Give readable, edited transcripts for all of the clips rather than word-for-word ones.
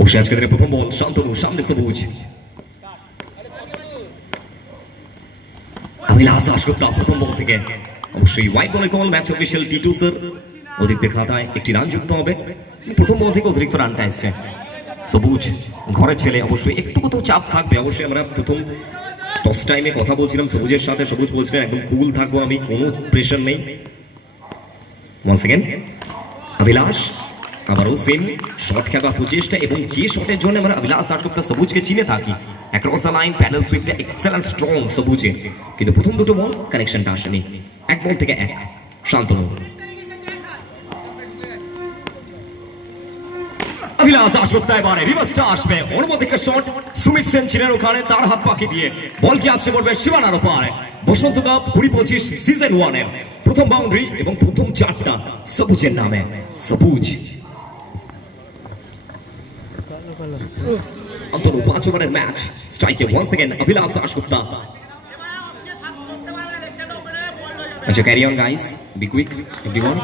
অবশ্যই আজকের দিনে প্রথম বল শান্তনু, সামনে সবুজ। অভিলাষ দাশগুপ্তা প্রথম বল থেকে অবশ্যই হোয়াইট বলের কল। ম্যাচ অফিসিয়াল টি2 স্যার, অতিরিক্তের খাতায় একটি রান যুক্ত হবে। প্রথম বল থেকে অতিরিক্ত রানটা এসছে। সবুজ ঘরের ছেলে, অবশ্যই একটু কোথাও চাপ থাকবে। অবশ্যই আমরা প্রথম টস টাইমে কথা বলছিলাম সবুজের সাথে, সবুজ বলছিলেন একদম কুল থাকবো আমি, কোনো প্রেশার নেই। ওয়ান্স अगेन অভিলাষ আবারও সেম শট খেলার প্রচেষ্টা, এবং যে শটের জন্য আমরা অভিলাষ দাশগুপ্তা সবুজকে চিনে থাকি, অ্যাক্রস দ্য লাইন প্যাডেল সুইপটা এক্সেলেন্ট স্ট্রং সবুজে, কিন্তু প্রথম দুটো বল কানেকশনটা আসেনি। এক বল থেকে এক। শান্তনু, অভিলাষ দাশগুপ্তা এবারে রিভার্সটা আসবে, অনুমতিকে শট সুমিত সেন ছিলেন ওখানে, তার হাত ফাঁকি দিয়ে বল কি আসছে পড়বে সীমানার ওপারে। বসন্ত কাপ 2025 সিজন 1 এর প্রথম বাউন্ডারি এবং প্রথম চারটা সবুজের নামে। সবুজ শান্তনু 5 ওভারের ম্যাচ, স্ট্রাইকে ওয়ান্স अगेन অভিলাষ দাশগুপ্তা। আচ্ছা, carry on guys, be quick everyone.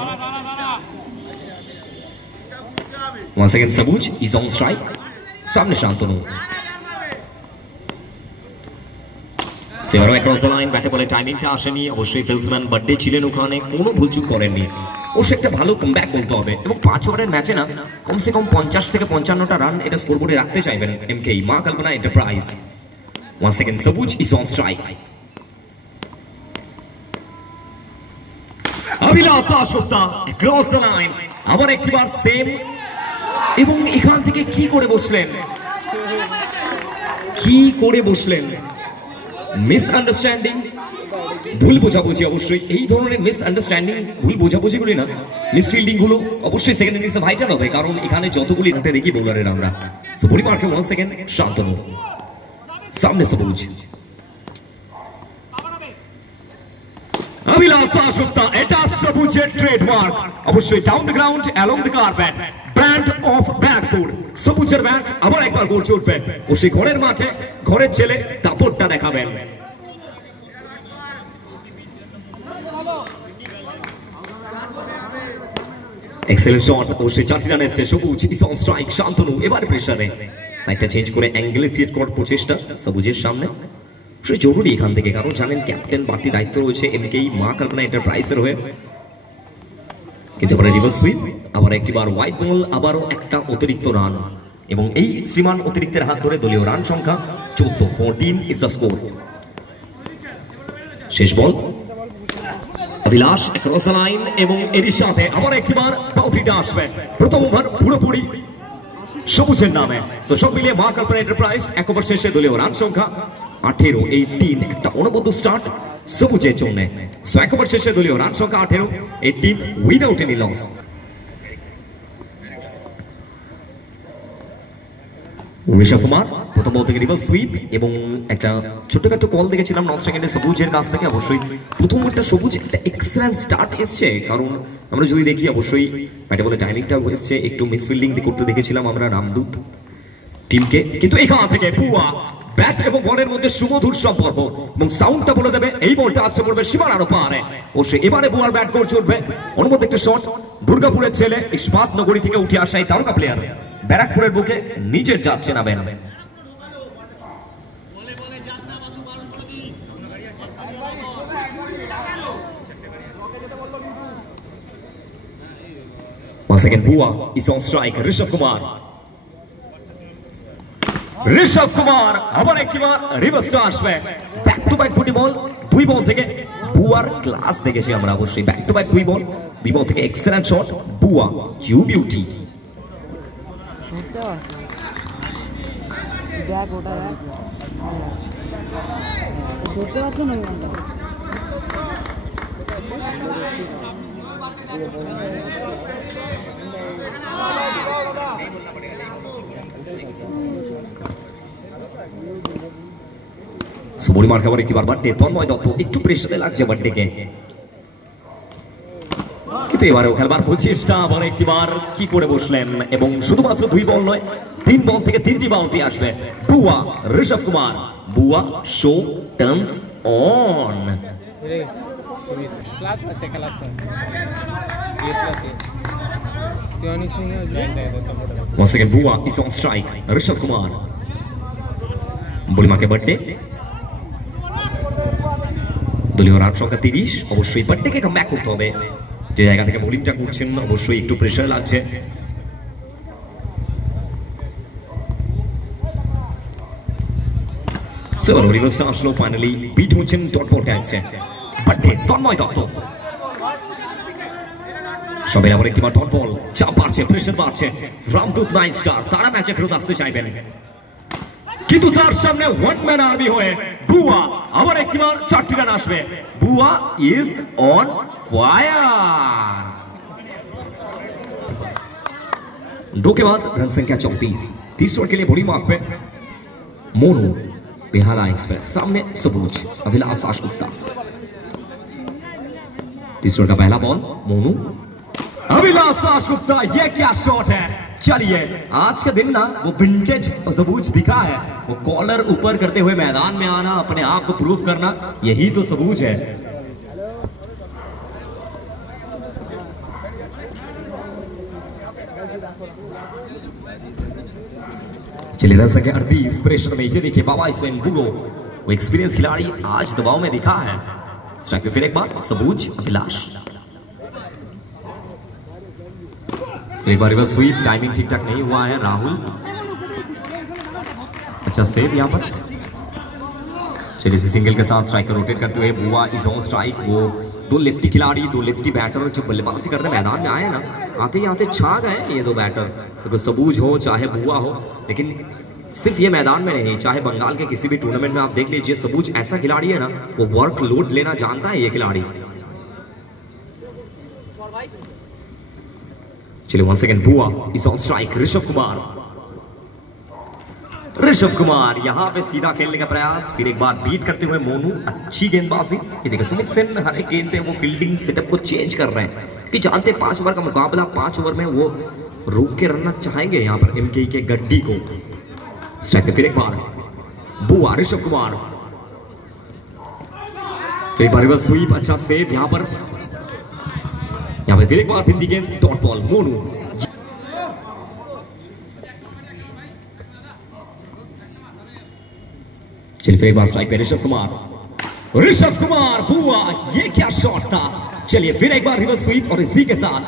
Once again Sabuj is on strike. Samne Shantanu. সেবারও অ্যাক্রস দ্য লাইন, ব্যাটে বলে টাইমিংটা আসেনি। অবশ্যই ফিল্ডসম্যান বার্থডে ছিলেন ওখানে, কোনো ভুলচুক করেননি। অবশ্যই একটা ভালো কামব্যাক বলতে হবে, এবং 5 ওভারের ম্যাচে না কমসে কম 50 থেকে 55টা রান এটা স্কোরবোর্ডে রাখতে চাইবেন MK Maa Kalpana enterprise. Once again Sabuj is on strike. Abhilash Dasgupta across the line, আবার একটিবার সেম, এবং এখান থেকে কি করে বসলেন মিসআন্ডারস্ট্যান্ডিং, ভুল বোঝাবুঝি। অবশ্যই এই ধরনের মিসআন্ডারস্ট্যান্ডিং, ভুল বোঝাবুঝিগুলি না, মিসফিল্ডিং গুলো অবশ্যই সেকেন্ড ইনিংসে ভাইটাল হবে, কারণ এখানে যতগুলি হাতে দেখি বোলারের আমরা। সো পরিমার্কে ওয়ান্স সেকেন্ড শান্তনু, সামনে সবুজ। অভিলাষ দাশগুপ্তা, এটা সবুজের ট্রেডমার্ক, অবশ্যই down the ground along the carpet, brand of back foot. সবুজের ব্যাট আবার একবার গড়ে উঠবে, ও সেই ঘরের মাঠে ঘরের ছেলে দাপটটা দেখাবেন। এক্সেলেন্ট শট, অবশ্যই 4টি রান এসেছে। সবুজ ইজ অন স্ট্রাইক। শান্তনু এবার প্রেসারে, সাইডটা চেঞ্জ করে অ্যাঙ্গেল ক্রিয়েট করার প্রচেষ্টা সবুজের সামনে। সে জরুরি এখান থেকে, কারণ জানেন ক্যাপ্টেন বাড়তি দায়িত্ব রয়েছে এমকেই মা কল্পনা এন্টারপ্রাইজের হয়ে। কিন্তু এবারে রিভার্স সুইপ, আবার একটিবার হোয়াইট বল, আবারও একটা অতিরিক্ত রান, এবং এই শ্রীমান অতিরিক্তের হাত ধরে দলীয় রান সংখ্যা 14। 14 ইজ দ্য স্কোর। শেষ বল অভিলাষ অ্যাক্রস দ্য লাইন, এবং এর সাথে আবার একটিবার বাউন্ডারিটা আসবে। প্রথম ওভার পুরোপুরি সবুজের নামে। সো সব মিলিয়ে মা কল্পনা এন্টারপ্রাইজ 1 ওভার শেষে দলীয় রান সংখ্যা 18। 18 একটা অনবদ্য স্টার্ট সবুজের জন্য। সো 1 ওভার শেষে দলীয় রান সংখ্যা 18, 18 without any loss. Rishabh Kumar প্রথম বল থেকে রিভার্স সুইপ, এবং একটা ছোটখাটো কল দেখেছিলাম নর্থ সেকেন্ডে সবুজের কাছ থেকে। অবশ্যই প্রথম একটা সবুজ একটা এক্সেলেন্ট স্টার্ট এসছে, কারণ আমরা যদি দেখি অবশ্যই ব্যাটে বলে টাইমিংটা এসছে, একটু মিসফিল্ডিং করতে দেখেছিলাম আমরা রামদূত টিমকে, কিন্তু এখান থেকে পুয়া ব্যাট এবং বলের মধ্যে সুমধুর সম্পর্ক, এবং সাউন্ডটা বলে দেবে এই বলটা আসছে পড়বে সীমানার পারে। অবশ্যই এবারে বুয়ার ব্যাট করছে উঠবে, অনুমতি একটা শট। দুর্গাপুরের ছেলে, ইস্পাত নগরী থেকে উঠে আসা এই তারকা প্লেয়ার ব্যারাকপুরের বুকে নিজের যাচ্ছে না Ben. Once again Bua is on strike. Rishabh Kumar আবার একবার রিভার্সটা আসবে। ব্যাক টু ব্যাক দুটি বল, 2 বল থেকে বুয়ার ক্লাস দেখেছি আমরা। অবশ্যই ব্যাক টু ব্যাক 2 বল থেকে এক্সেলেন্ট শট। বুয়া ইউ বিউটি। সুবরিমার খাবার একটিবার বার্থডে তন্ময় দত্ত একটু প্রেসারে লাগছে বার্থডেকে, কিন্তু এবারেও খেলবার প্রচেষ্টা। আবার একটিবার কি করে বসলেন, এবং শুধুমাত্র 2 বল নয় 3 বল থেকে 3টি বাউন্ডারি আসবে। বুয়া Rishabh Kumar, Bua show turns on. Once again, Bua is on strike. Rishabh Kumar. বুলিমাকে বার্থডে দলীয় রান সংখ্যা 30। অবশ্যই বার্থডেকে কামব্যাক করতে হবে। যে জায়গা থেকে বোলিংটা করছেন অবশ্যই একটু প্রেসার লাগছে। সেবার রিভার্সটা আসলো, ফাইনালি বিট হচ্ছেন ডট বলটা আসছে বার্থডে তন্ময় দত্ত। সবাই আবার একটিবার ডট বল, চাপ বাড়ছে, প্রেসার বাড়ছে। রামদূত 9 স্টার তারা ম্যাচে ফেরত আসতে চাইবেন, কিন্তু তার সামনে ওয়ান ম্যান আর্মি হয়ে বুয়া আবার একবার 4টি রান আসবে। বুয়া ইজ অন फायर। 2 के बाद रन संख्या 34। 30 रन के लिए बड़ी मार्क पे मोनू बेहाला एक्सप्रेस, सामने सबूज अभिलाष दासगुप्ता। 30 रन का पहला बॉल, मोनू अभिलाष दासगुप्ता, ये क्या शॉट है। चलिए आज का दिन ना वो विंटेज सबूज दिखा है, वो कॉलर ऊपर करते हुए मैदान में आना, अपने आप को प्रूव करना, यही तो सबूज है। चलिए रन संख्या 38। प्रेशर में ये देखिए बाबा इसवेन बुरो, वो एक्सपीरियंस खिलाड़ी आज दबाव में दिखा है। स्ट्राइक पे फिर एक बार सबूज अभिलाष, एक बार रिवर्स स्वीप, टाइमिंग ठीक ठाक नहीं हुआ है। राहुल अच्छा सेव यहां पर। चलिए इसी सिंगल के साथ स्ट्राइकर रोटेट करते हुए बुआ इज ऑन स्ट्राइक। वो 2 लेफ्टी खिलाड़ी, 2 लेफ्टी बैटर जो बल्लेबाजी करने मैदान में आए ना, आते ही आते छा गए ये 2 बैटर। तो सबूज हो चाहे बुआ हो, लेकिन सिर्फ ये मैदान में नहीं, चाहे बंगाल के किसी भी टूर्नामेंट में आप देख लीजिए, सबूज ऐसा खिलाड़ी है ना, वो वर्क लोड लेना जानता है ये खिलाड़ी। चलिए वंस अगेन बुआ is on strike. Rishabh Kumar, Rishabh Kumar यहां पे सीधा खेलने का प्रयास, फिर एक बार बीट करते हुए मोनू, अच्छी गेंदबाजी। ये देखिए सुमित सेन हर एक गेंद पे वो फील्डिंग सेटअप को चेंज कर रहे हैं, क्योंकि जानते 5 ओवर का मुकाबला, 5 ओवर में वो रोक के रनना चाहेंगे यहां पर एमके के गड्डी को। स्ट्राइक पे फिर एक बार बुआ, ऋषभ कुमार, फिर एक बार रिवर्स स्वीप, अच्छा सेव यहां पर। यहां पे फिर एक बार हिंदी गेंद, डॉट बॉल, मोनू। चलिए फिर एक बार स्ट्राइक पे ऋषभ कुमार, ऋषभ कुमार, बुआ, ये क्या शॉट था। चलिए फिर एक बार रिवर्स स्वीप और इसी के साथ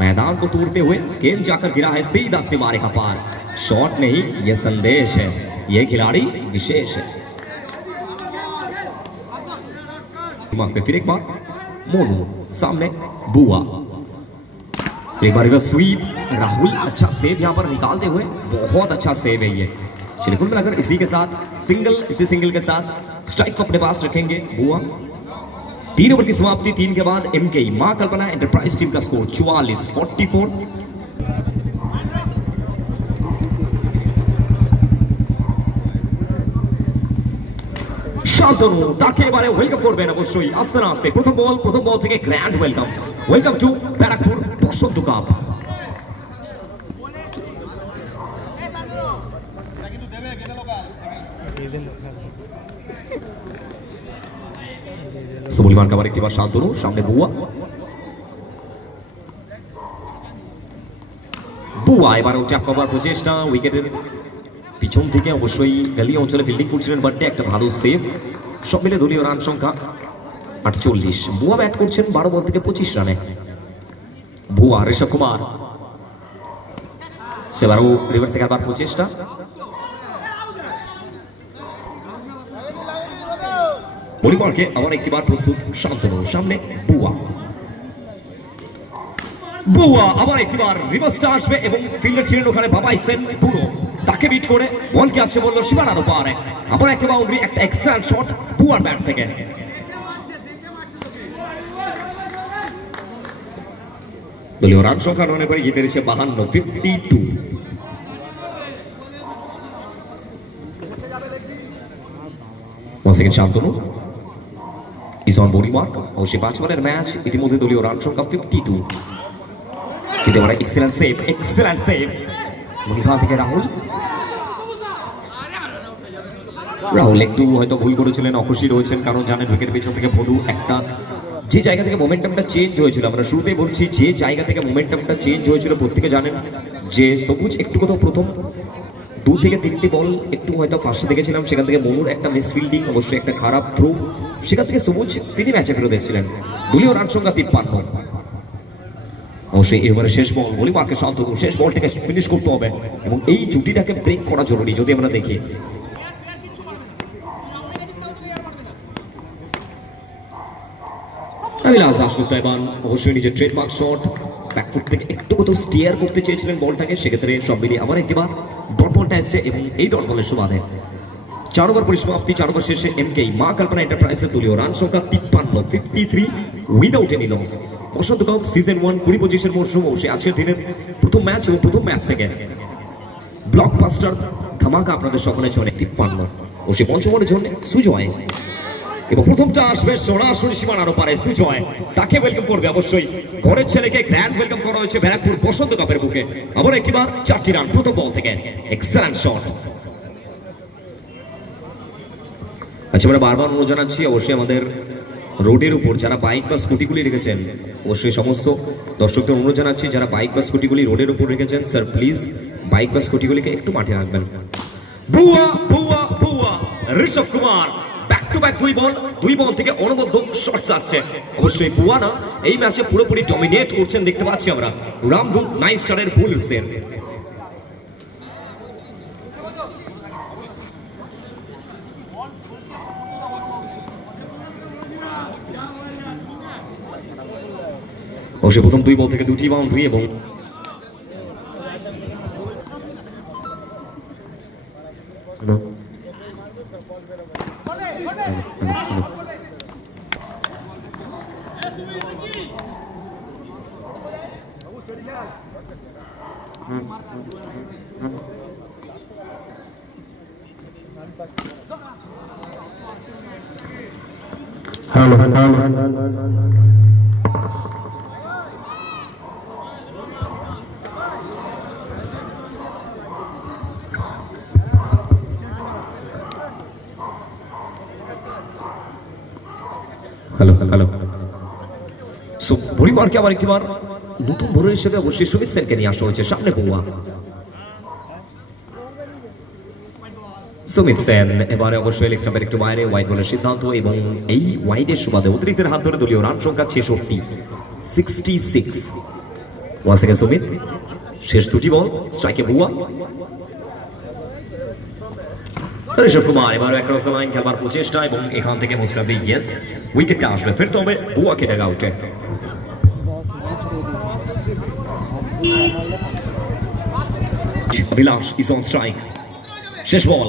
मैदान को तोड़ते हुए गेंद जाकर गिरा है सीधा सिमारे का पार। शॉट नहीं, ये संदेश है, ये खिलाड़ी विशेष है। पे फिर एक बार मोनू, सामने बुआ, फिर एक बार रिवर्स स्वीप। राहुल अच्छा सेव यहां पर निकालते हुए, बहुत अच्छा सेव है ये। चलिए कुल मिलाकर इसी के साथ सिंगल, इसी सिंगल के साथ स्ट्राइक को अपने पास रखेंगे बुआ। 3 ओवर की समाप्ति, 3 के बाद एमके मां कल्पना एंटरप्राइज टीम का स्कोर 44-44। শান্তনু তাকে এবারে ওয়েলকাম করবেন অবশ্যই আসনা আসে। প্রথম বল থেকে grand welcome to Barrackpore Basanta cup. সুবলিমান কাবার একটি বার শান্তনু, সামনে বুয়া, বুয়া এবারে ট্যাপ কভার প্রচেষ্টা, উইকেটের পিছন থেকে অবশ্যই গলি অঞ্চলে ফিল্ডিং করছিলেন বার্থডে, একটা ভালো সেভ। সব মিলে দলীয় রান সংখ্যা 48। বুয়া ব্যাট করছেন 12 বল থেকে 25 রানে। বুয়া, ঋষভ কুমার, সেবারও রিভার্সে খেলবার প্রচেষ্টা। বলিবলকে আবার একটিবার প্রস্তুত শান্তনু, সামনে বুয়া, বুয়া আবার একটিবার রিভার্সটা আসবে এবং ফিল্ডার ছিলেন ওখানে বাবাই সেন বুড়ো, তাকে বিট করে বলকে আসছে বলল সীমানার ওপারে। আবার একটা বাউন্ডারি, একটা এক্সেলেন্ট শট বুয়ার ব্যাট থেকে। দলীয় রান সংখ্যা মনে করে জিতে দিয়েছে 52-52। Shantanu is on bowling mark. অবশ্যই 5 ওভারের ম্যাচ, ইতিমধ্যে দলীয় রান সংখ্যা 52। কিন্তু আমরা এক্সেলেন্ট সেভ মুনিখা থেকে রাহুল একটু হয়তো ভুল করেছিলেন, অখুশি রয়েছেন, কারণ জানেন উইকেট পেছন থেকে ভদু একটা যে জায়গা থেকে মোমেন্টামটা চেঞ্জ হয়েছিল, আমরা শুরুতেই বলছি যে জায়গা থেকে মোমেন্টামটা চেঞ্জ হয়েছিল, প্রত্যেকে জানেন যে সবুজ একটু কোথাও প্রথম 2 থেকে 3টি বল একটু হয়তো ফার্স্টে দেখেছিলাম, সেখান থেকে মনুর একটা মিসফিল্ডিং, অবশ্যই একটা খারাপ থ্রো, সেখান থেকে সবুজ তিনি ম্যাচে ফেরত এসেছিলেন। দলীয় রান সংখ্যা 53। অবশ্যই এবারে শেষ বল, বলি মার্কে শান্তনু, শেষ বলটাকে ফিনিশ করতে হবে এবং এই জুটিটাকে ব্রেক করা জরুরি। যদি আমরা দেখি অবশ্যই নিজের ট্রেডমার্ক শট, ব্যাকফুট থেকে একটু কোথাও স্টিয়ার করতে চেয়েছিলেন বলটাকে, সেক্ষেত্রে সব মিলিয়ে আবার একটিবার ডট বলটা এসছে এবং এই ডট বলের সুবাদে 4 ওভার পরিসমাপ্তি। 4 ওভার শেষে এমকে মা কল্পনা এন্টারপ্রাইজের দলীয় রান সংখ্যা 53 উইদাউট এনি লস। বসন্ত কাপ সিজন 1 20-25 মরশুম অবশ্যই আজকের দিনের প্রথম ম্যাচ এবং প্রথম ম্যাচ থেকে ব্লকবাস্টার ধামাকা আপনাদের সকলের জন্য 53 অবশ্যই পঞ্চমের জন্য সুজয় এবং প্রথমটা আসবে সরাসরি সীমানার ওপারে সুজয়, তাকে ওয়েলকাম করবে অবশ্যই ঘরের ছেলেকে গ্র্যান্ড ওয়েলকাম করা হয়েছে ব্যারাকপুর বসন্ত কাপের বুকে। আবার একটিবার 4টি রান প্রথম বল থেকে, এক্সেলেন্ট শট। আচ্ছা, আমরা বারবার অনুরোধ জানাচ্ছি অবশ্যই আমাদের রোডের উপর যারা বাইক বা স্কুটিগুলি রেখেছেন, অবশ্যই সমস্ত দর্শকদের অনুরোধ জানাচ্ছি যারা বাইক বা স্কুটিগুলি রোডের উপর রেখেছেন, স্যার প্লিজ বাইক বা স্কুটিগুলিকে একটু মাঠে রাখবেন। বুয়া বুয়া বুয়া Rishabh Kumar back to back 2 বল থেকে অনবদ্য শটস আসছে। অবশ্যই বুয়া না, এই ম্যাচে পুরোপুরি ডমিনেট করছেন দেখতে পাচ্ছি আমরা রামদূত 9 স্টারের বুলসের। অবশ্যই প্রথম 2 বল থেকে 2টি বাউন্ডারি এবং হ্যালো পরিবারকে আবার একটিবার নতুন বোলার হিসেবে অবশ্যই সুমিত সেনকে নিয়ে আসা হয়েছে সামনে। বুয়া সুমিত সেন এবারে অবশ্যই লেগ স্টাম্পের একটু বাইরে ওয়াইড বলের সিদ্ধান্ত এবং এই ওয়াইডের সুবাদে অতিরিক্তের হাত ধরে দলীয় রান সংখ্যা 66 ওয়ান সেকেন্ড সুমিত। শেষ 2টি বল স্ট্রাইকে বুয়া। ঋষভ কুমার এবারে অ্যাক্রস দ্য লাইন খেলবার প্রচেষ্টা এবং এখান থেকে মোস্ট অফ ইয়েস উইকেটটা আসবে, ফিরতে হবে বুয়াকে ডাগ আউটে। বিলাস ইজ অন স্ট্রাইক। শেষ বল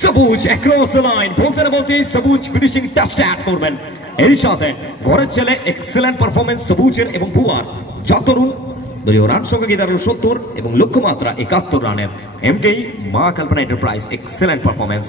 সবুজ অ্যাক্রস দ্য লাইন, বলতে না বলতেই সবুজ ফিনিশিং টাচটা অ্যাড করবেন। এর সাথে ঘরের ছেলে এক্সেলেন্ট পারফরমেন্স সবুজের এবং বুয়ার। যত রুন দলীয় রান সংখ্যা গিয়ে দাঁড়ালো 70 এবং লক্ষ্যমাত্রা 71 রানের। এমকেই মা কল্পনা এন্টারপ্রাইজ এক্সেলেন্ট পারফরমেন্স।